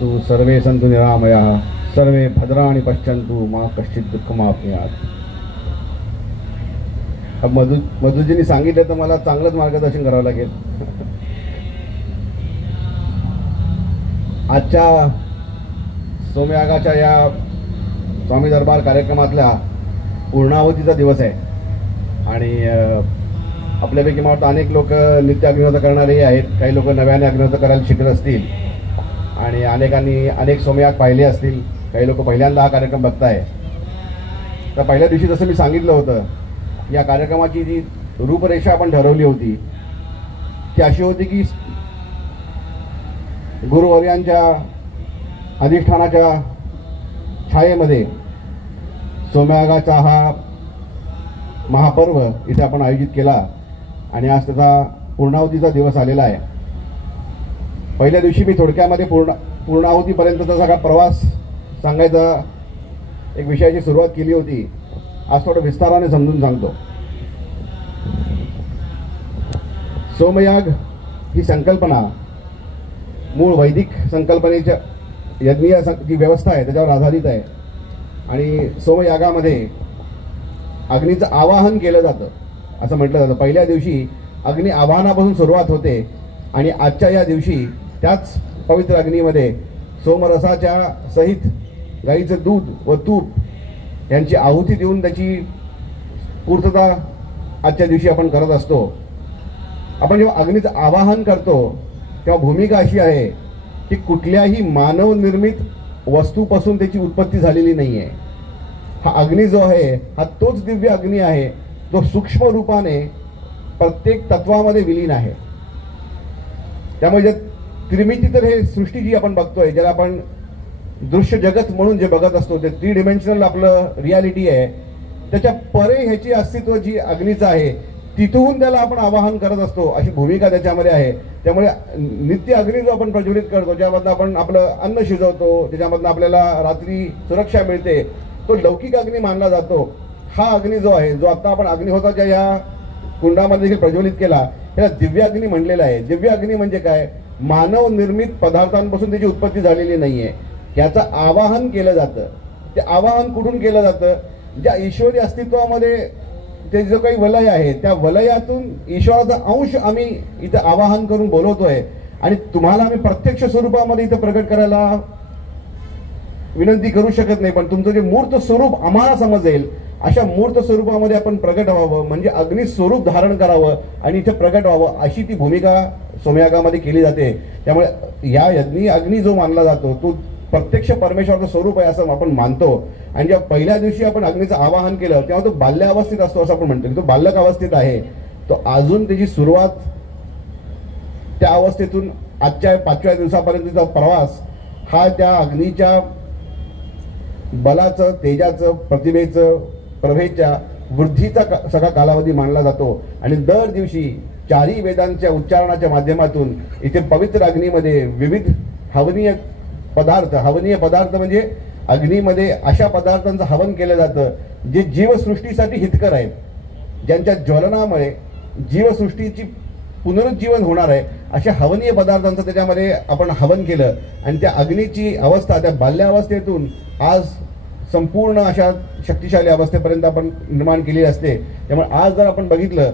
तू सर्वे सन्तु निरामयाः सर्वे भद्राणि पश्यन्तु मा कश्चित् दुःखमाप्नुयात्. अब मधुजींनी सांगितलं तर मला चांगलंच मार्गदर्शन करावं लागेल. आजच्या सोमयागाच्या या स्वामी दरबार कार्यक्रमातला पूर्णाहुतीचा दिवस आहे आणि आपल्यापैकी मला वाटतं अनेक लोक नित्य अग्निहोत्र करणारेही आहेत. काही लोक नव्याने अग्निहोत्र करायला शिकत असतील आणि अनेकांनी अनेक सोमयाग पाहिले असतील. काही लोक पहिल्यांदा हा कार्यक्रम बघताय. तर पहिल्या दिवशी जसं मी सांगितलं होतं, या कार्यक्रमाची जी रूपरेषा आपण ठरवली होती ती अशी होती की गुरुवर्यांच्या अधिष्ठानाच्या छायेमध्ये सोमयागाचा हा महापर्व इथे आपण आयोजित केला आणि आज त्याचा पूर्णाहुतीचा दिवस आलेला आहे. पहिल्या दिवशी मी थोडक्यामध्ये पूर्णाहुतीपर्यंतचा सगळा प्रवास सांगायचा एक विषयाची सुरुवात केली होती. आज थोडं विस्ताराने समजून सांगतो. सोमयाग ही संकल्पना मूळ वैदिक संकल्पनेच्या यज्ञीय जी व्यवस्था आहे त्याच्यावर आधारित आहे आणि सोमयागामध्ये अग्नीचं आवाहन केलं जातं असं म्हटलं जातं. पहिल्या दिवशी अग्नी आवाहनापासून सुरुवात होते आणि आजच्या या दिवशी त्याच पवित्र अग्नीमध्ये सोमरसाच्या सहित गाईचं दूध व तूप यांची आहुती देऊन त्याची पूर्तता आजच्या दिवशी आपण करत असतो. आपण जेव्हा अग्नीचं आवाहन करतो तेव्हा भूमिका अशी आहे की कुठल्याही मानव निर्मित वस्तूपासून त्याची उत्पत्ती झालेली नाही आहे. हा अग्नी जो आहे हा तोच दिव्य अग्नी आहे जो सूक्ष्म रूपाने प्रत्येक तत्वामध्ये विलीन आहे. त्यामुळे त्रिमिती तर हे सृष्टी जी आपण बघतोय, ज्याला आपण दृश्य जगत म्हणून जे बघत असतो, ते 3 डिमेन्शनल आपलं रियालिटी आहे, त्याच्या परे ह्याची अस्तित्व जी अग्नीचं आहे तिथून त्याला आपण आवाहन करत असतो अशी भूमिका त्याच्यामध्ये आहे. त्यामुळे नित्य अग्नी जो आपण प्रज्वलित करतो, ज्यामधनं आपण आपलं अन्न शिजवतो, त्याच्यामधनं आपल्याला रात्री सुरक्षा मिळते, तो लौकिक अग्नी मानला जातो. हा अग्नी जो आहे, जो आता आपण अग्निहोत्राच्या या कुंडामध्ये देखील प्रज्वलित केला, त्याला दिव्य अग्नी म्हणलेला आहे. दिव्य अग्नी म्हणजे काय? मानव निर्मित पदार्थांपासून त्याची उत्पत्ती झालेली नाहीये. याचं आवाहन केलं जातं. ते आवाहन कुठून केलं जातं? ज्या ईश्वरी अस्तित्वामध्ये ते जो काही वलय आहे त्या वलयातून ईश्वराचा अंश आम्ही इथं आवाहन करून बोलवतोय आणि तुम्हाला आम्ही प्रत्यक्ष स्वरूपामध्ये इथं प्रकट करायला विनंती करू शकत नाही, पण तुमचं जे मूर्त स्वरूप आम्हाला समजेल अशा मूर्त स्वरूपामध्ये आपण प्रकट व्हावं, म्हणजे अग्नी स्वरूप धारण करावं आणि इथे प्रकट व्हावं अशी ती भूमिका सोमयागामध्ये केली जाते. त्यामुळे या यज्ञी अग्नी जो मानला जातो तो प्रत्यक्ष परमेश्वराचं स्वरूप आहे असं आपण मानतो. आणि जेव्हा पहिल्या दिवशी आपण अग्नीचं आवाहन केलं तेव्हा तो बाल्यावस्थेत असतो असं आपण म्हणतो की तो बालक अवस्थेत आहे. तो अजून त्याची सुरुवात त्या अवस्थेतून आजच्या 5व्या दिवसापर्यंतचा प्रवास हा त्या अग्नीच्या बलाचं, तेजाचं, प्रतिभेचं, प्रभेच्या वृद्धीचा सगळा कालावधी मानला जातो. आणि दर दिवशी 4ही वेदांच्या उच्चारणाच्या माध्यमातून इथे पवित्र अग्नीमध्ये विविध हवनीय पदार्थ म्हणजे अग्नीमध्ये अशा पदार्थांचं हवन केलं जातं जे जीवसृष्टीसाठी हितकर आहेत, ज्यांच्या ज्वलनामुळे जीवसृष्टीची पुनरुज्जीवन होणार आहे. अशा हवनीय पदार्थांचं त्याच्यामध्ये आपण हवन केलं आणि त्या अग्नीची अवस्था त्या बाल्यावस्थेतून आज संपूर्ण अशा शक्तिशाली अवस्थेपर्यंत आपण निर्माण केली असते. त्यामुळे आज जर आपण बघितलं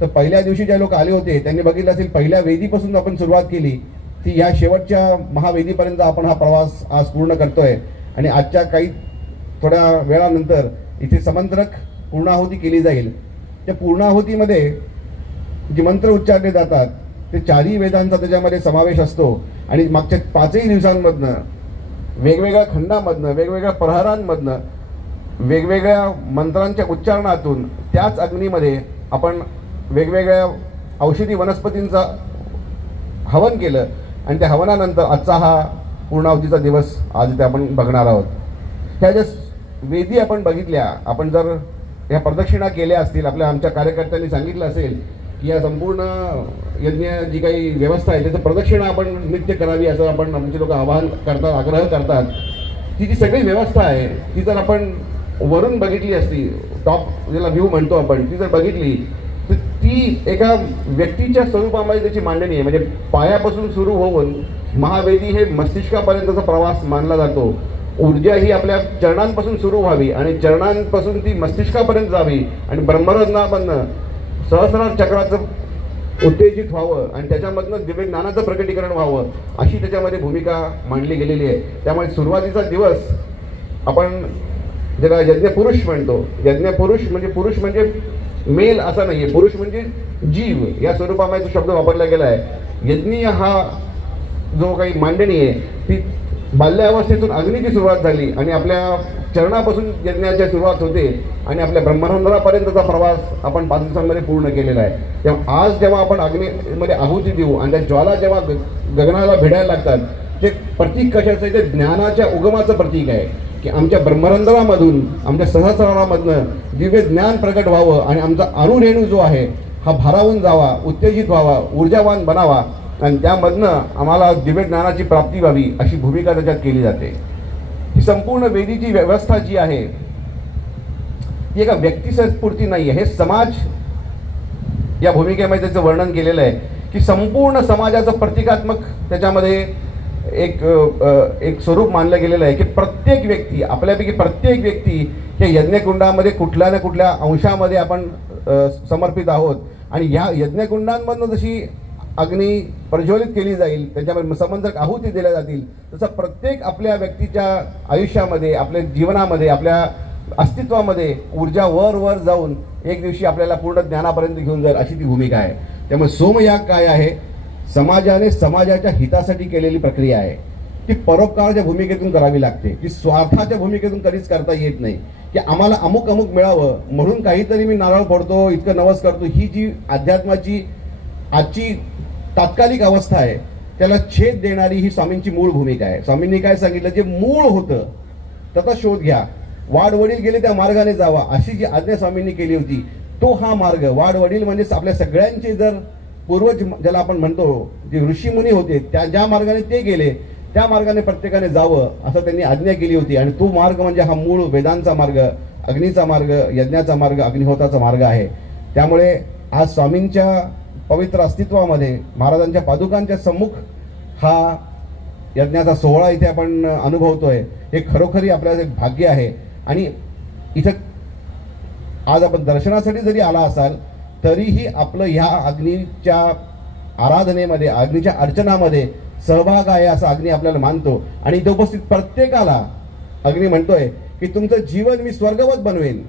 तर पहिल्या दिवशी ज्या लोक आले होते त्यांनी बघितलं असेल पहिल्या वेदीपासून आपण सुरुवात केली ती या शेवटच्या महावेदीपर्यंत आपण हा प्रवास आज पूर्ण करतोय. आणि आजच्या काही थोड्या वेळानंतर इथे समंत्रक पूर्णाहुती केली जाईल. त्या पूर्णाहुतीमध्ये जे मंत्र उच्चारले जातात ते 4ही वेदांचा त्याच्यामध्ये समावेश असतो आणि मागच्या 5ही दिवसांमधनं वेगवेगळ्या खंडामधनं, वेगवेगळ्या प्रहरांमधनं, वेगवेगळ्या मंत्रांच्या उच्चारणातून त्याच अग्नीमध्ये आपण वेगवेगळ्या औषधी वनस्पतींचा हवन केलं आणि त्या हवनानंतर आजचा हा पूर्णाहुतीचा दिवस आज इथे आपण बघणार आहोत. ह्या ज्या वेदी आपण बघितल्या, आपण जर ह्या प्रदक्षिणा केल्या असतील, आमच्या कार्यकर्त्यांनी सांगितलं असेल की या संपूर्ण यज्ञ जी काही व्यवस्था आहे त्याचं प्रदक्षिणा आपण नित्य करावी असं आपण आमचे लोक आवाहन करतात, आग्रह करतात. ती जी सगळी व्यवस्था आहे ती जर आपण वरून बघितली असती, टॉप ज्याला व्ह्यू म्हणतो आपण, ती जर बघितली ती एका व्यक्तीच्या स्वरूपामध्ये त्याची मांडणी आहे. म्हणजे पायापासून सुरू होऊन महावेदी हे मस्तिष्कापर्यंतचा प्रवास मानला जातो. ऊर्जा ही आपल्या चरणांपासून सुरू व्हावी आणि चरणांपासून ती मस्तिष्कापर्यंत जावी आणि ब्रह्मरत्नामधनं सहस्रार चक्राचं उत्तेजित व्हावं आणि त्याच्यामधनं दिव्य ज्ञानाचं प्रकटीकरण व्हावं, अशी त्याच्यामध्ये भूमिका मांडली गेलेली आहे. त्यामुळे सुरुवातीचा दिवस आपण ज्याला यज्ञपुरुष म्हणतो, यज्ञपुरुष म्हणजे मेल असं नाही आहे, पुरुष म्हणजे जीव या स्वरूपामध्ये तो शब्द वापरला गेला आहे. यज्ञीय हा जो काही मांडणी आहे ती बाल्यावस्थेतून अग्नीची सुरुवात झाली आणि आपल्या चरणापासून यज्ञाची सुरुवात होते आणि आपल्या ब्रह्मरंध्रापर्यंतचा प्रवास आपण 5 दिवसांमध्ये पूर्ण केलेला आहे. तेव्हा आज जेव्हा आपण अग्नीमध्ये आहुती देऊ आणि त्या ज्वाला जेव्हा गगनाला भिडायला लागतात, ते प्रतीक कशाचं आहे? ते ज्ञानाच्या उगमाचं प्रतीक आहे की आमच्या ब्रह्मरंध्रामधून, आमच्या सहस्रारामधनं दिव्य ज्ञान प्रकट व्हावं आणि आमचा अणुरेणू जो आहे हा भारावून जावा, उत्तेजित व्हावा, ऊर्जावान बनावा आणि त्यामधनं आम्हाला दिव्य ज्ञानाची प्राप्ती व्हावी, अशी भूमिका त्याच्यात केली जाते. ही संपूर्ण वेदीची व्यवस्था जी आहे ती एका व्यक्तिस्फूर्ती नाही आहे. हे समाज या भूमिकेमध्ये त्याचं वर्णन केलेलं आहे की संपूर्ण समाजाचं प्रतिकात्मक त्याच्यामध्ये एक स्वरूप मानलं गेलेलं आहे की प्रत्येक व्यक्ती, आपल्यापैकी प्रत्येक व्यक्ती या यज्ञकुंडामध्ये कुठल्या ना कुठल्या अंशामध्ये आपण समर्पित आहोत आणि ह्या यज्ञकुंडांमधनं जशी अग्नी प्रज्वलित केली जाईल, त्याच्यामध्ये समंजक आहुती दिल्या जातील, तसं प्रत्येक आपल्या व्यक्तीच्या आयुष्यामध्ये, आपल्या जीवनामध्ये, आपल्या अस्तित्वामध्ये ऊर्जा वर वर जाऊन एक दिवशी आपल्याला पूर्ण ज्ञानापर्यंत घेऊन जाईल, अशी ती भूमिका आहे. त्यामुळे सोमयाग काय आहे? समाजाने समाजाच्या हितासाठी केलेली प्रक्रिया आहे. ती परोपकाराच्या भूमिकेतून करावी लागते, ती स्वार्थाच्या भूमिकेतून कधीच करता येत नाही की आम्हाला अमुक मिळावं म्हणून काहीतरी मी नारळ फोडतो, इतकं नवस करतो. ही जी अध्यात्माची आजची तात्कालिक अवस्था आहे त्याला छेद देणारी ही स्वामींची मूळ भूमिका आहे. स्वामींनी काय सांगितलं? जे मूळ होतं त्याचा शोध घ्या, वाडवडील गेले त्या मार्गाने जावा, अशी जी आज्ञा स्वामींनी केली होती तो हा मार्ग. वाडवडील म्हणजे आपल्या सगळ्यांचे जर पूर्वज ज्याला आपण म्हणतो, जे ऋषीमुनी होते, त्या ज्या मार्गाने ते गेले त्या मार्गाने प्रत्येकाने जावं असं त्यांनी आज्ञा केली होती. आणि तो मार्ग म्हणजे हा मूळ वेदांचा मार्ग, अग्नीचा मार्ग, यज्ञाचा मार्ग, अग्निहोत्राचा मार्ग आहे. त्यामुळे आज स्वामींच्या पवित्र अस्तित्वामध्ये, महाराजांच्या पादुकांच्या सम्मुख हा यज्ञाचा सोहळा इथे आपण अनुभवतोय, हे खरोखरी आपल्याला एक भाग्य आहे. आणि इथं आज आपण दर्शनासाठी जरी आला असाल तरीही आपलं ह्या अग्नीच्या आराधनेमध्ये, अग्नीच्या अर्चनामध्ये सहभाग आहे, असं अग्नी आपल्याला मानतो. आणि इथे उपस्थित प्रत्येकाला अग्नी म्हणतोय की तुमचं जीवन मी स्वर्गवत बनवेन,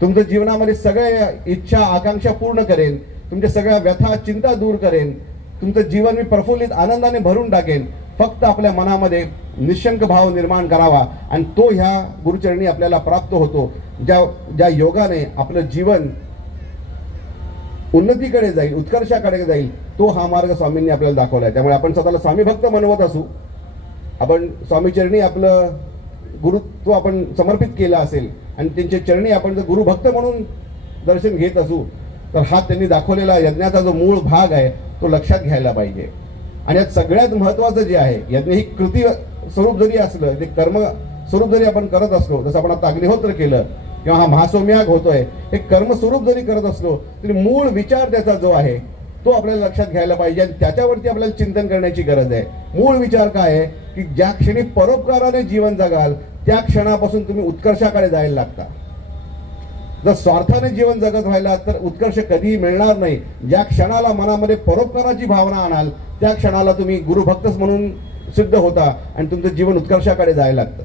तुमच्या जीवनामध्ये सगळ्या इच्छा आकांक्षा पूर्ण करेन, तुमच्या सगळ्या व्यथा चिंता दूर करेन, तुमचं जीवन मी प्रफुल्लित आनंदाने भरून टाकेन. फक्त आपल्या मनामध्ये निशंक भाव निर्माण करावा आणि तो ह्या गुरुचरणी आपल्याला प्राप्त होतो. ज्या योगाने आपलं जीवन उन्नतीकडे जाईल, उत्कर्षाकडे जाईल, तो हा मार्ग स्वामींनी आपल्याला दाखवला आहे. त्यामुळे आपण स्वतःला स्वामी भक्त म्हणवत असू, आपण स्वामीचरणी आपलं गुरुत्व आपण समर्पित केलं असेल आणि त्यांच्या चरणी आपण जर गुरुभक्त म्हणून दर्शन घेत असू, तर हा त्यांनी दाखवलेला यज्ञाचा जो मूळ भाग आहे तो लक्षात घ्यायला पाहिजे. आणि यात सगळ्यात महत्त्वाचं जे आहे, यज्ञ ही कृती स्वरूप जरी असलं, ते कर्म स्वरूप जरी आपण करत असलो, जसं आपण आता अग्निहोत्र केलं किंवा हा महासोमयाग होतोय, हे कर्म स्वरूप जरी करत असलो तरी मूळ विचार त्याचा जो आहे तो आपल्याला लक्षात घ्यायला पाहिजे आणि त्याच्यावरती आपल्याला चिंतन करण्याची गरज आहे. मूळ विचार काय आहे की ज्या क्षणी परोपकाराने जीवन जगाल त्या क्षणापासून तुम्ही उत्कर्षाकडे जायला लागता. जर स्वार्थाने जीवन जगत राहिला तर उत्कर्ष कधीही मिळणार नाही. ज्या क्षणाला मनामध्ये परोपकाराची भावना आणाल त्या क्षणाला तुम्ही गुरुभक्तच म्हणून सिद्ध होता आणि तुमचं जीवन उत्कर्षाकडे जायला लागतं.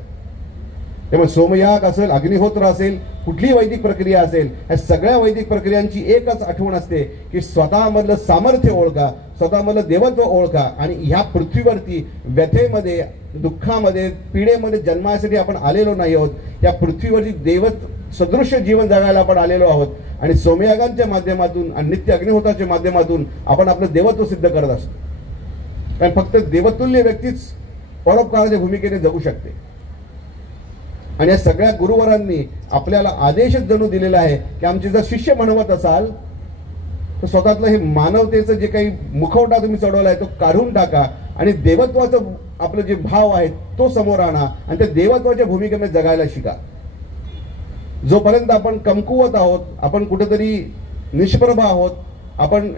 त्यामुळे सोमयाग असेल, अग्निहोत्र असेल, कुठलीही वैदिक प्रक्रिया असेल, या सगळ्या वैदिक प्रक्रियांची एकच आठवण असते की स्वतःमधलं सामर्थ्य ओळखा, स्वतःमधलं देवत्व ओळखा आणि ह्या पृथ्वीवरती व्यथेमध्ये, दुःखामध्ये, पीडेमध्ये जन्मासाठी आपण आलेलो नाही आहोत. या पृथ्वीवरती देवत सदृश्य जीवन जगायला आपण आलेलो आहोत आणि सोमयागांच्या माध्यमातून आणि नित्य अग्निहोत्राच्या माध्यमातून आपण आपलं देवत्व सिद्ध करत असतो. कारण फक्त देवतुल्य व्यक्तीच परोपकाराच्या भूमिकेने जगू शकते. आणि या सगळ्या गुरुवरांनी आपल्याला आदेशच जणू दिलेला आहे की आमचे जर शिष्य म्हणवत असाल तर स्वतःतलं हे मानवतेचं जे काही मुखवटा तुम्ही चढवला आहे तो काढून टाका आणि देवत्वाचं आपलं जे भाव आहे तो समोर आणा आणि त्या देवत्वाच्या भूमिकेमध्ये जगायला शिका. जोपर्यंत आपण कमकुवत आहोत, आपण कुठेतरी निष्प्रभ आहोत, आपण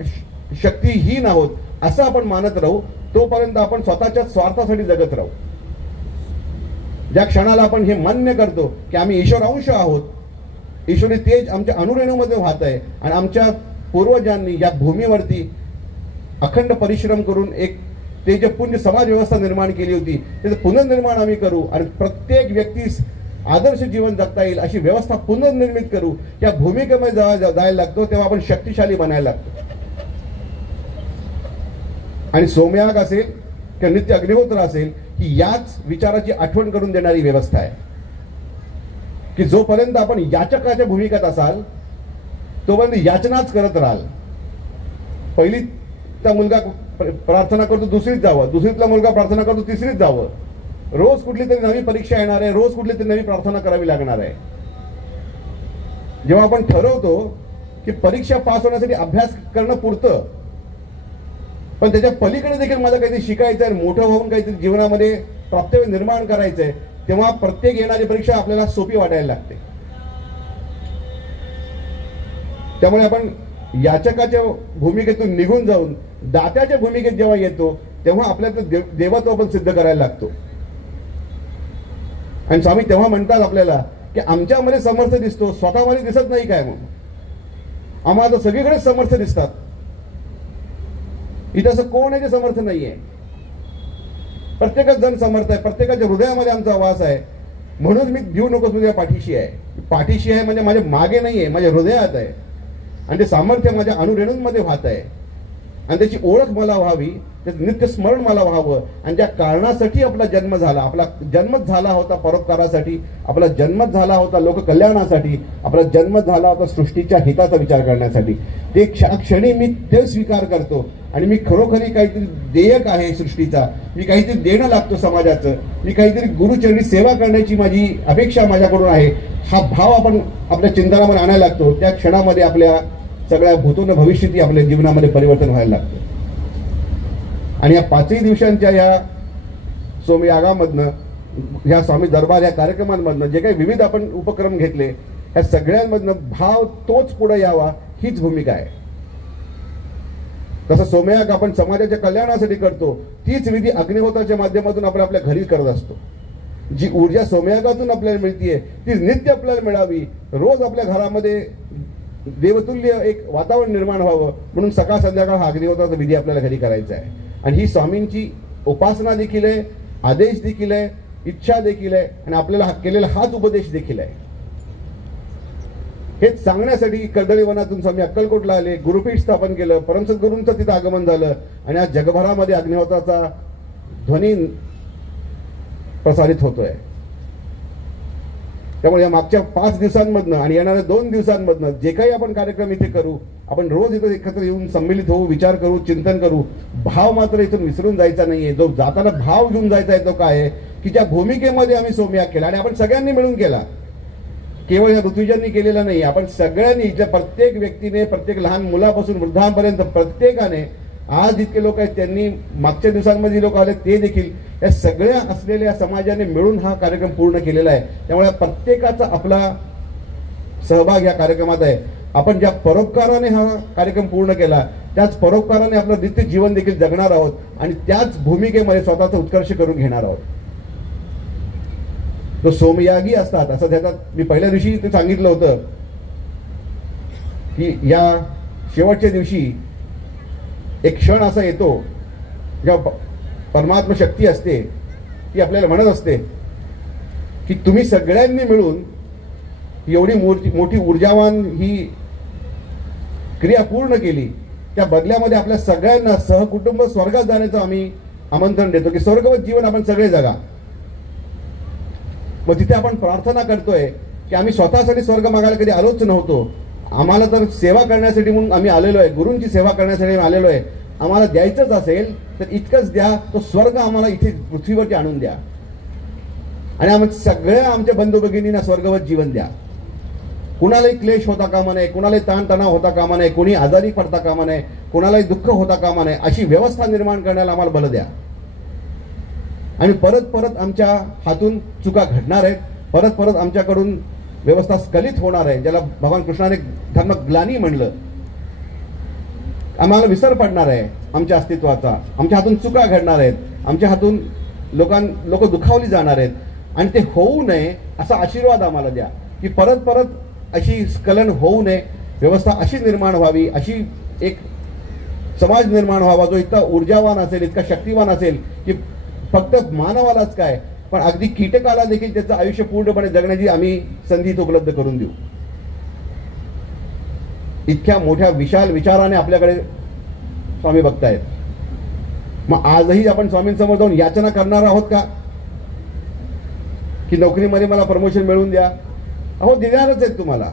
शक्तीहीन आहोत, असं आपण मानत राहू, तोपर्यंत आपण स्वतःच्या स्वार्थासाठी जगत राहू. ज्या क्षणाला आपण हे मान्य करतो की आम्ही ईश्वरांश आहोत, ईश्वरी तेज आमच्या अणुरेणूमध्ये वाहत आहे आणि आमच्या पूर्वजांनी या भूमीवरती अखंड परिश्रम करून एक तेजपुंज समाज व्यवस्था निर्माण केली होती, त्याचं पुनर्निर्माण आम्ही करू आणि प्रत्येक व्यक्तीस आदर्श जीवन जगता येईल अशी व्यवस्था पुनर्निर्मित करू. या भूमिकेमध्ये जेव्हा जायला लागतो तेव्हा आपण शक्तिशाली बनायला लागतो. आणि सोमयाग असेल किंवा नित्य अग्निहोत्र असेल ही याच विचाराची आठवण करून देणारी व्यवस्था आहे की जोपर्यंत आपण याचकाच्या भूमिकेत असाल तोपर्यंत याचनाच करत राहाल. पहिली त्या मुलगा प्रार्थना करतो दुसरीत जावं, दुसरीतला मुलगा प्रार्थना करतो तिसरीत जावं. रोज कुठली तरी नवी परीक्षा येणार आहे, रोज कुठली तरी नवी प्रार्थना करावी लागणार आहे. जेव्हा आपण ठरवतो की परीक्षा पास होण्यासाठी अभ्यास करणं पुरतं, पण त्याच्या पलीकडे देखील मला काहीतरी शिकायचं आहे, मोठं होऊन काहीतरी जीवनामध्ये प्राप्तव्य निर्माण करायचं आहे, तेव्हा प्रत्येक येणारी परीक्षा आपल्याला सोपी वाटायला लागते. त्यामुळे आपण याचकाच्या भूमिकेतून निघून जाऊन दात्याच्या भूमिकेत जेव्हा येतो तेव्हा आपल्याला देवत्व आपण सिद्ध करायला लागतो. आणि स्वामी तेव्हा म्हणतात आपल्याला की आमच्यामध्ये समर्थ दिसतो, स्वतःमध्ये दिसत नाही काय? मग आम्हाला सगळीकडे समर्थ दिसतात, इथं असं कोण आहे जे समर्थ नाहीये. प्रत्येकच जण समर्थ आहे, प्रत्येकाच्या हृदयामध्ये आमचा वास आहे. म्हणून मी भिवू नकोस, तुझ्या पाठीशी आहे. पाठीशी आहे म्हणजे माझ्या मागे नाहीये, माझ्या हृदयात आहे. आणि ते सामर्थ्य माझ्या अणुरेणूंमध्ये वाहत आहे आणि त्याची ओळख मला व्हावी, त्याचं नित्य स्मरण मला व्हावं. आणि ज्या कारणासाठी आपला जन्म झाला, आपला जन्मच झाला होता परोपकारासाठी, आपला जन्मच झाला होता लोककल्याणासाठी, आपला जन्म झाला होता सृष्टीच्या हिताचा विचार करण्यासाठी. ते क्षणी मी ते स्वीकार करतो आणि मी खरोखरी काहीतरी देयक आहे सृष्टीचा, मी काहीतरी देणं लागतो समाजाचं, मी काहीतरी गुरुचरणी सेवा करण्याची माझी अपेक्षा माझ्याकडून आहे. हा भाव आपण आपल्या चिंतनामध्ये आणायला लागतो. त्या क्षणामध्ये आपल्या सगळ्या भूतोन भविष्याची आपल्या जीवनामध्ये परिवर्तन व्हायला लागतं. आणि या 5ही दिवसांच्या या सोमयागामधनं, या स्वामी दरबार या कार्यक्रमांमधनं जे काही विविध आपण उपक्रम घेतले, या सगळ्यांमधनं भाव तोच पुढे यावा हीच भूमिका आहे. तसं सोमयाग आपण समाजाच्या कल्याणासाठी करतो, तीच विधी अग्निहोत्राच्या माध्यमातून आपण आपल्या घरी करत असतो. जी ऊर्जा सोमयागातून आपल्याला मिळतीये ती नित्य आपल्याला मिळावी. रोज आपल्या घरामध्ये देवतुल्य एक वातावरण निर्माण व्हावं म्हणून सकाळ संध्याकाळ हा अग्निहोत्राचा विधी आपल्याला घरी करायचा आहे. आणि ही स्वामींची उपासना देखील आहे, आदेश देखील आहे, इच्छा देखील आहे आणि आपल्याला केलेला हाच उपदेश देखील आहे. हेच सांगण्यासाठी कर्दळी वनातून स्वामी अक्कलकोटला आले, गुरुपीठ स्थापन केलं, परमसद्गुरूंचं तिथं आगमन झालं आणि आज जगभरामध्ये अग्निहोत्राचा ध्वनी प्रसारित होतोय. त्यामुळे या मागच्या 5 दिवसांमधनं आणि येणाऱ्या 2 दिवसांमधनं जे काही आपण कार्यक्रम इथे करू, आपण रोज इथं एकत्र येऊन सम्मिलित होऊ, विचार करू, चिंतन करू. भाव मात्र इथून विसरून जायचा नाहीये. जो जाताना भाव घेऊन जायचा आहे तो काय आहे की ज्या भूमिकेमध्ये आम्ही सोमयाग केला आणि आपण सगळ्यांनी मिळून केला, केवळ या ऋतुजांनी केलेला नाही, आपण सगळ्यांनी, इथल्या प्रत्येक व्यक्तीने, प्रत्येक लहान मुलापासून वृद्धांपर्यंत प्रत्येकाने, आज जितके लोक आहेत त्यांनी, मागच्या दिवसांमध्ये लोक आले ते देखील, या सगळ्या असलेल्या समाजाने मिळून हा कार्यक्रम पूर्ण केलेला आहे. त्यामुळे प्रत्येकाचा आपला सहभाग या कार्यक्रमात आहे. आपण ज्या परोपकाराने हा कार्यक्रम पूर्ण केला त्याच परोपकाराने आपलं नित्य जीवन देखील जगणार आहोत आणि त्याच भूमिकेमध्ये स्वतःचा उत्कर्ष करून घेणार आहोत. तो सोमयागी असतात असं त्याच्यात मी पहिल्या दिवशी ते सांगितलं होतं की या शेवटच्या दिवशी एक क्षण असा येतो जेव्हा परमात्मा शक्ती असते ती आपल्याला म्हणत असते की तुम्ही सगळ्यांनी मिळून एवढी मोठी ऊर्जावान ही क्रिया पूर्ण केली, त्या बदल्यामध्ये आपल्या सगळ्यांना सहकुटुंब स्वर्गात जाण्याचं आम्ही आमंत्रण देतो की स्वर्गवत जीवन आपण सगळे जगा. मग तिथे आपण प्रार्थना करतोय की आम्ही स्वतःसाठी स्वर्ग मागायला कधी आलोच नव्हतो, आम्हाला तर सेवा करण्यासाठी म्हणून आम्ही आलेलो आहे, गुरूंची सेवा करण्यासाठी आम्ही आलेलो आहे. आम्हाला द्यायचंच असेल तर इतकंच द्या, तो स्वर्ग आम्हाला इथे पृथ्वीवरती आणून द्या आणि आम्ही सगळ्या आमच्या बंधू भगिनींना स्वर्गवत जीवन द्या. कुणालाही क्लेश होता कामा नये, कुणालाही ताणतणाव होता कामा नये, कोणी आजारी पडता कामा नये, कुणालाही दुःख होता कामा नये, अशी व्यवस्था निर्माण करण्याला आम्हाला बल द्या. आणि परत परत आमच्या हातून चुका घडणार आहेत, परत परत आमच्याकडून व्यवस्था स्खलित होणार आहे, ज्याला भगवान कृष्णाने धर्मग्लानी म्हणलं. आम्हाला विसर पडणार आहे आमच्या अस्तित्वाचा, आमच्या हातून चुका घडणार आहेत, आमच्या हातून लोक दुखावली जाणार आहेत, आणि ते होऊ नये असा आशीर्वाद आम्हाला द्या की परत परत अशी स्खलन होऊ नये, व्यवस्था अशी निर्माण व्हावी, अशी एक समाज निर्माण व्हावा जो इतका ऊर्जावान असेल, इतका शक्तिवान असेल की फक्त मानवालाच काय पण अगदी कीटकाला देखील त्याचं आयुष्य पूर्णपणे जगण्याची आम्ही संधी उपलब्ध करून देऊ. इतक्या मोठ्या विशाल विचाराने आपल्याकडे स्वामी बघतायत. मग आजही आपण स्वामींसमोर जाऊन याचना करणार आहोत का की नोकरीमध्ये मला प्रमोशन मिळवून द्या? अहो देणारच आहेत तुम्हाला.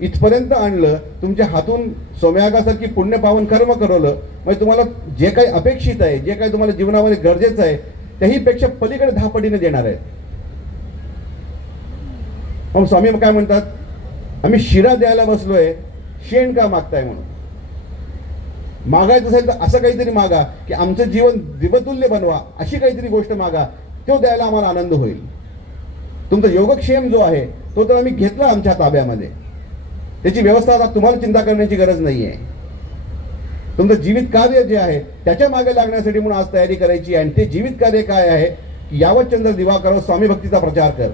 इथपर्यंत आणलं, तुमच्या हातून सोम्यागासारखी पुण्यपावन कर्म करवलं, म्हणजे तुम्हाला जे काही अपेक्षित आहे, जे काही तुम्हाला जीवनामध्ये गरजेचं आहे त्याही पेक्षा पलीकडे 10 पटीने देणार आहेत. मग स्वामी काय म्हणतात, आम्ही शिरा द्यायला बसलोय, शेण का मागताय म्हणून. मागायचं असेल तर असं काहीतरी मागा की आमचं जीवन दिवतुल्य बनवा, अशी काहीतरी गोष्ट मागा, तो द्यायला आम्हाला आनंद होईल. तुमचा योगक्षेम जो आहे तो तर आम्ही घेतला आमच्या ताब्यामध्ये, त्याची व्यवस्था आता तुम्हाला चिंता करण्याची गरज नाही आहे. तुमचं जीवित कार्य जे आहे त्याच्या मागे लागण्यासाठी म्हणून आज तयारी करायची. आणि ते जीवित कार्य काय आहे की यावत चंद्र दिवा करो, स्वामी भक्तीचा प्रचार कर.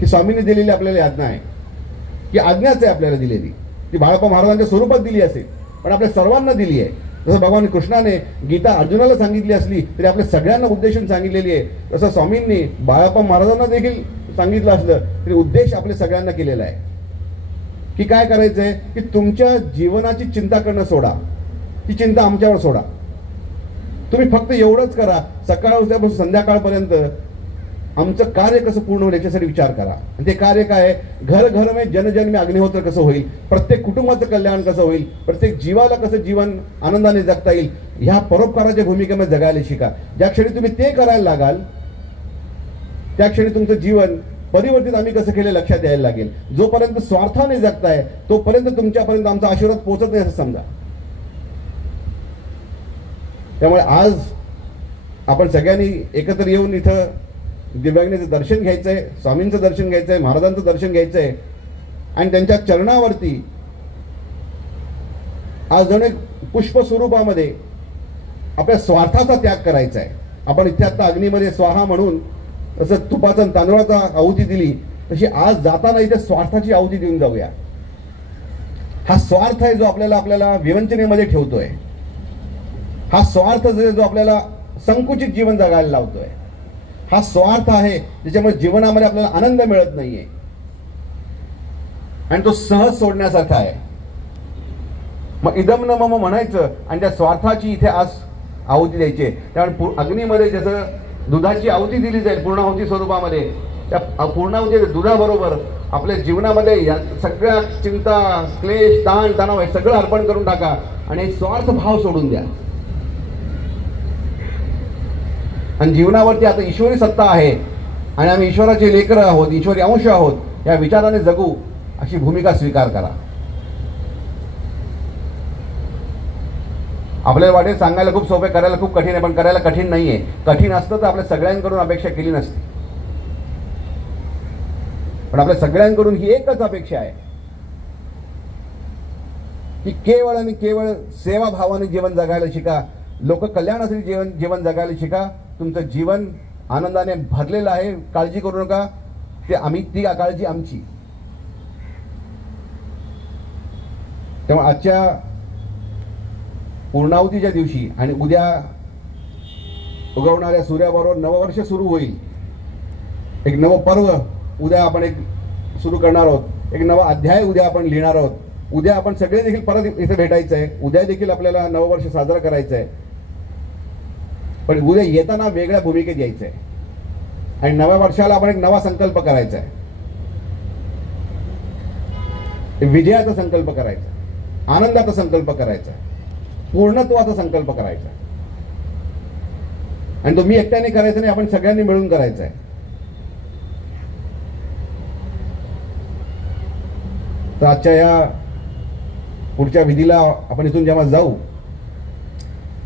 की स्वामींनी दिलेली आपल्याला आज्ञा आहे, की आज्ञाच आहे आपल्याला दिलेली, ती बाळाप्पा महाराजांच्या स्वरूपात दिली असेल पण आपल्या सर्वांना दिली आहे. जसं भगवान कृष्णाने गीता अर्जुनाला सांगितली असली तरी आपल्या सगळ्यांना उद्देशून सांगितलेली आहे, तसं स्वामींनी बाळाप्पा महाराजांना देखील सांगितलं असलं तरी उद्देश आपल्या सगळ्यांना केलेला आहे की काय करायचंय की तुमच्या जीवनाची चिंता करणं सोडा, ती चिंता आमच्यावर सोडा. तुम्ही फक्त एवढंच करा, सकाळ उठल्यापासून संध्याकाळपर्यंत आमचं कार्य कसं पूर्ण होईल याच्यासाठी विचार करा. आणि ते कार्य काय आहे, घर घर में जन में अग्निहोत्र कसं होईल, प्रत्येक कुटुंबाचं कल्याण कसं होईल, प्रत्येक जीवाला कसं जीवन आनंदाने जगता येईल, ह्या परोपकाराच्या भूमिकेमध्ये जगायला शिका. ज्या क्षणी तुम्ही ते करायला लागाल त्या क्षणी तुमचं जीवन परिवर्तित आम्ही कसं केलं लक्षात यायला लागेल. जोपर्यंत स्वार्थाने जगताय तोपर्यंत तुमच्यापर्यंत आमचा आशीर्वाद पोहोचत नाही असं समजा. त्यामुळे आज आपण सगळ्यांनी एकत्र येऊन इथं दिव्यांगनेचं दर्शन घ्यायचंय, स्वामींचं दर्शन घ्यायचंय, महाराजांचं दर्शन घ्यायचंय आणि त्यांच्या चरणावरती आज जण एक पुष्प स्वरूपामध्ये आपल्या स्वार्थाचा त्याग करायचा आहे. आपण इथे आता अग्नीमध्ये स्वाहा म्हणून जसं तुपाचा तांदूळाचा आहुती दिली तशी आज जाताना इथे स्वार्थाची आहुती देऊन जाऊया. हा स्वार्थ आहे जो आपल्याला विवंचनेमध्ये ठेवतोय. हा स्वार्थ जो आपल्याला संकुचित जीवन जगायला लावतोय. हा स्वार्थ आहे ज्याच्यामुळे जीवनामध्ये आपल्याला आनंद मिळत नाहीये आणि तो सहज सोडण्यासारखा आहे. मग इदम न मम म्हणायचं आणि त्या स्वार्थाची इथे आज आहुती द्यायची. त्यामुळे अग्नीमध्ये जसं दुधाची आहुती दिली जाईल पूर्णाहुती स्वरूपामध्ये, त्या पूर्णाहुती दुधाबरोबर आपल्या जीवनामध्ये या सगळ्या चिंता, क्लेश, ताण तणाव हे सगळं अर्पण करून टाका आणि स्वार्थ भाव सोडून द्या. आणि जीवनावरती आता ईश्वरी सत्ता आहे आणि आम्ही ईश्वराचे लेकरं आहोत, ईश्वरी अंश आहोत, या विचाराने जगू अशी भूमिका स्वीकार करा. आपल्याला वाटेल सांगायला खूप सोपे, करायला खूप कठीण आहे, पण करायला कठीण नाहीये. कठीण असतं तर आपल्या सगळ्यांकडून अपेक्षा केली नसती, पण आपल्या सगळ्यांकडून ही एकच अपेक्षा आहे की केवळ आणि केवळ सेवाभावाने जीवन जगायला शिका, लोक कल्याणासाठी जीवन जगायला शिका. तुमचं जीवन आनंदाने भरलेलं आहे, काळजी करू नका. ती काळजी आमची. तेव्हा आजच्या पूर्णाहुतीच्या दिवशी आणि उद्या उगवणाऱ्या सूर्याबरोबर नववर्ष सुरू होईल. एक नवं पर्व उद्या आपण एक सुरू करणार आहोत, एक नवा अध्याय उद्या आपण लिहिणार आहोत. उद्या आपण सगळे देखील परत इथे भेटायचं आहे. उद्या देखील आपल्याला नववर्ष साजरा करायचं आहे, पण उद्या येताना वेगळ्या भूमिकेत यायचं आहे आणि नव्या वर्षाला आपण एक नवा संकल्प करायचा आहे. विजयाचा संकल्प करायचा, आनंदाचा संकल्प करायचा, पूर्णत्वाचा संकल्प करायचा. आणि तो मी एकट्याने करायचा नाही, आपण सगळ्यांनी मिळून करायचा आहे. तर आजच्या या पुढच्या विधीला आपण इथून जेव्हा जाऊ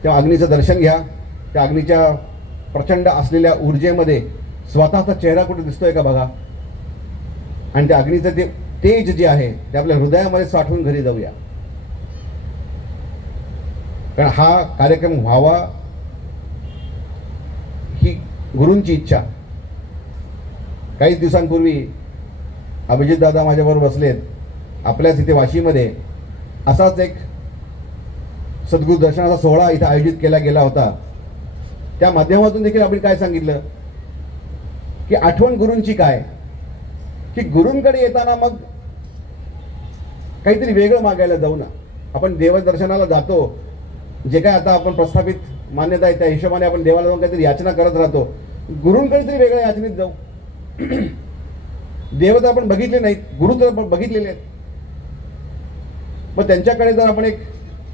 तेव्हा अग्नीचं दर्शन घ्या. त्या अग्नीच्या प्रचंड असलेल्या ऊर्जेमध्ये स्वतःचा चेहरा कुठे दिसतोय का बघा आणि त्या अग्नीचं ते तेज जे आहे ते आपल्या हृदयामध्ये साठवून घरी जाऊया. कारण हा कार्यक्रम व्हावा ही गुरूंची इच्छा. काही दिवसांपूर्वी अभिजितदादा माझ्याबरोबर बसलेत. आपल्याच इथे वाशीमध्ये असाच एक सद्गुरू दर्शनाचा सोहळा इथं आयोजित केला गेला होता. त्या माध्यमातून देखील आपण काय सांगितलं की आठवण गुरूंची काय, की गुरूंकडे येताना मग काहीतरी वेगळं मागायला जाऊ ना. आपण देवदर्शनाला जातो, जे काय आता आपण प्रस्थापित मान्यता आहे त्या हिशोबाने आपण देवाला जाऊन काहीतरी याचना करत राहतो. गुरूंकडे तरी वेगळ्या याचनेत जाऊ. देवता आपण बघितले नाहीत, गुरु तर आपण बघितलेले आहेत. मग त्यांच्याकडे जर आपण एक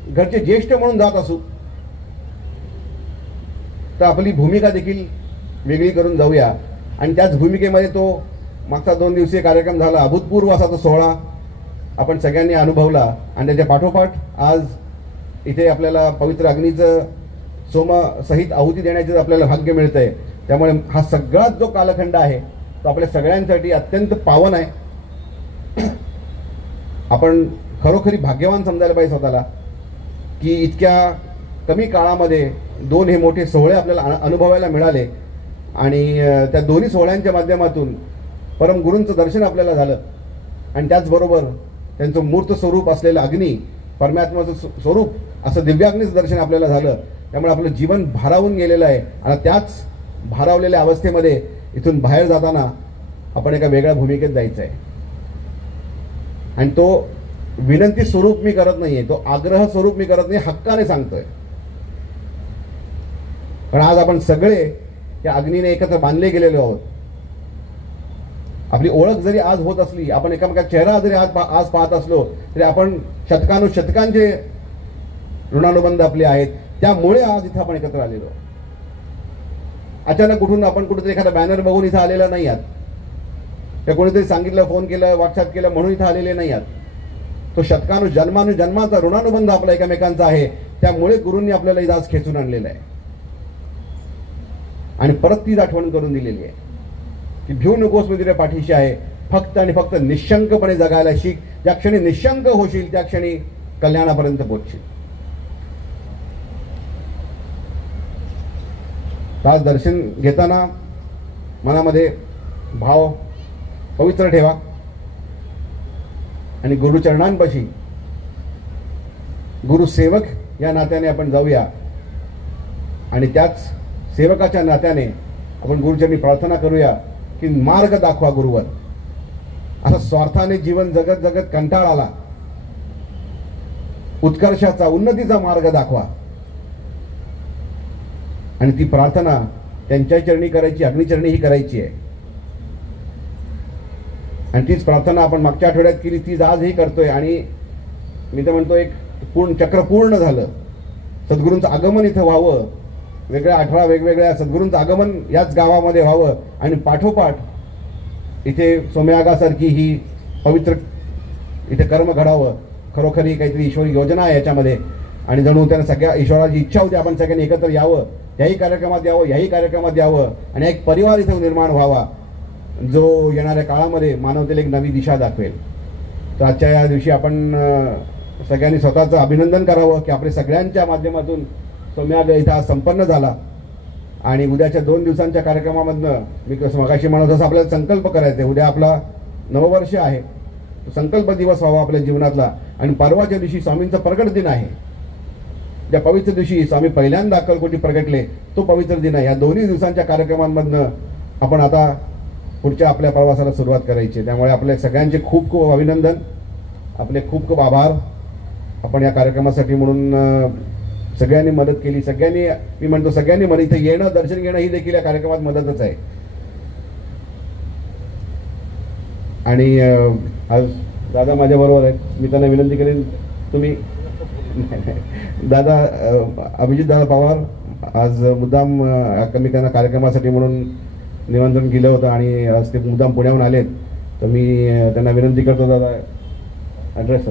घरचे ज्येष्ठ म्हणून जात असू तर आपली भूमिका देखील वेगळी करून जाऊया. आणि त्याच भूमिकेमध्ये तो मागचा 2 दिवसीय कार्यक्रम झाला. अभूतपूर्व असा तो सोहळा आपण सगळ्यांनी अनुभवला. आणि त्याच्या पाठोपाठ आज इथे आपल्याला पवित्र अग्नीचं सोमसहित आहुती देण्याचे आपल्याला भाग्य मिळतंय. त्यामुळे हा सगळाच जो कालखंड आहे तो आपल्या सगळ्यांसाठी अत्यंत पावन आहे. आपण खरोखरी भाग्यवान समजायला पाहिजे स्वतःला की इतक्या कमी काळामध्ये 2 हे मोठे सोहळे आपल्याला अनुभवायला मिळाले. आणि त्या दोन्ही सोहळ्यांच्या माध्यमातून परम गुरूंचं दर्शन आपल्याला झालं. आणि त्याचबरोबर त्यांचं मूर्त स्वरूप असलेलं अग्नी, परमात्म्याचं स्वरूप असं दिव्याग्नीचं दर्शन आपल्याला झालं. त्यामुळे आपलं जीवन भारावून गेलेलं आहे. आणि त्याच भारावलेल्या अवस्थेमध्ये इथून बाहेर जाताना आपण एका वेगळ्या भूमिकेत जायचं आहे. आणि तो विनंती स्वरूप मी करत नाहीये, तो आग्रह स्वरूप मी करत नाही, हक्काने सांगतोय. कारण आज आपण सगळे त्या अग्नीने एकत्र बांधले गेलेलो आहोत. आपली ओळख जरी आज होत असली, आपण एकामेकाचा चेहरा जरी आज पाहत असलो तरी आपण शतकानुशतकांचे ऋणानुबंध आपले आहेत. त्यामुळे आज इथं आपण एकत्र आलेलो. अचानक कुठून आपण कुठेतरी एखादा बॅनर बघून इथं आलेला नाही आहात, त्या कोणीतरी सांगितलं, फोन केलं, व्हॉट्सअप केलं म्हणून इथं आलेले नाही आहात. तो जन्मानुजन्माचा ऋणानुबंध आपला एकमेकांचा आहे. त्यामुळे गुरूंनी आपल्याला इथं आज खेचून आणलेलं आहे आणि परत तीच आठवण करून दिलेली आहे की भिऊ नकोस, मी तुझ्या पाठीशी आहे. फक्त आणि फक्त निशंकपणे जगायला शिक. ज्या क्षणी निशंक होशील त्या क्षणी कल्याणापर्यंत पोहोचशील. आज दर्शन घेताना मनामध्ये भाव पवित्र ठेवा आणि गुरुचरणांपाशी गुरुसेवक या नात्याने आपण जाऊया. आणि त्याच सेवकाच्या नात्याने आपण गुरुचरणी प्रार्थना करूया की मार्ग दाखवा गुरुवर. असं स्वार्थाने जीवन जगत जगत कंटाळ आला, उत्कर्षाचा उन्नतीचा मार्ग दाखवा. आणि ती प्रार्थना त्यांच्या चरणी करायची, अग्निचरणी ही करायची आहे. आणि तीच प्रार्थना आपण मागच्या आठवड्यात केली, तीच आजही करतोय. आणि मी तर म्हणतो एक चक्र पूर्ण झालं. सद्गुरूंचं आगमन इथं व्हावं, 18 वेगवेगळ्या सद्गुरूंचं आगमन याच गावामध्ये व्हावं. आणि पाठोपाठ इथे सोमयागासारखी ही पवित्र इथे कर्म घडावं. खरोखरी काहीतरी ईश्वरी योजना आहे याच्यामध्ये. आणि जणू त्यांना सगळ्या ईश्वराची इच्छा होती आपण सगळ्यांनी एकत्र यावं, याही कार्यक्रमात यावं आणि एक परिवार इथं निर्माण व्हावा जो येणाऱ्या काळामध्ये मानवतेला एक नवी दिशा दाखवेल. तर आजच्या या दिवशी आपण सगळ्यांनी स्वतःचं अभिनंदन करावं की आपल्या सगळ्यांच्या माध्यमातून सोमयाग इथं आज संपन्न झाला. आणि उद्याच्या 2 दिवसांच्या कार्यक्रमामधनं मी कसं मगाशी म्हणत तसं आपल्याला संकल्प करायचा आहे. उद्या आपला नववर्ष आहे, संकल्प दिवस व्हावा आपल्या जीवनातला. आणि परवाच्या दिवशी स्वामींचा प्रगट दिन आहे. ज्या पवित्र दिवशी स्वामी पहिल्यांदा अक्कलकोटी प्रगटले तो पवित्र दिन आहे. या दोन्ही दिवसांच्या कार्यक्रमांमधनं आपण आता पुढच्या आपल्या प्रवासाला सुरुवात करायची. त्यामुळे आपल्या सगळ्यांचे खूप खूप अभिनंदन, आपले खूप खूप आभार. आपण या कार्यक्रमासाठी म्हणून सगळ्यांनी मदत केली. मी म्हणतो सगळ्यांनी मदत, इथे येणं, दर्शन घेणं ही देखील या कार्यक्रमात मदतच आहे. आणि आज दादा माझ्याबरोबर आहेत. मी त्यांना विनंती करेन, तुम्ही दादा अभिजितदादा पवार आज मुद्दाम मी त्यांना कार्यक्रमासाठी म्हणून निमंत्रण केलं होतं आणि आज ते मुद्दाम पुण्याहून आलेत. तर मी त्यांना विनंती करतो, दादा ॲड्रेस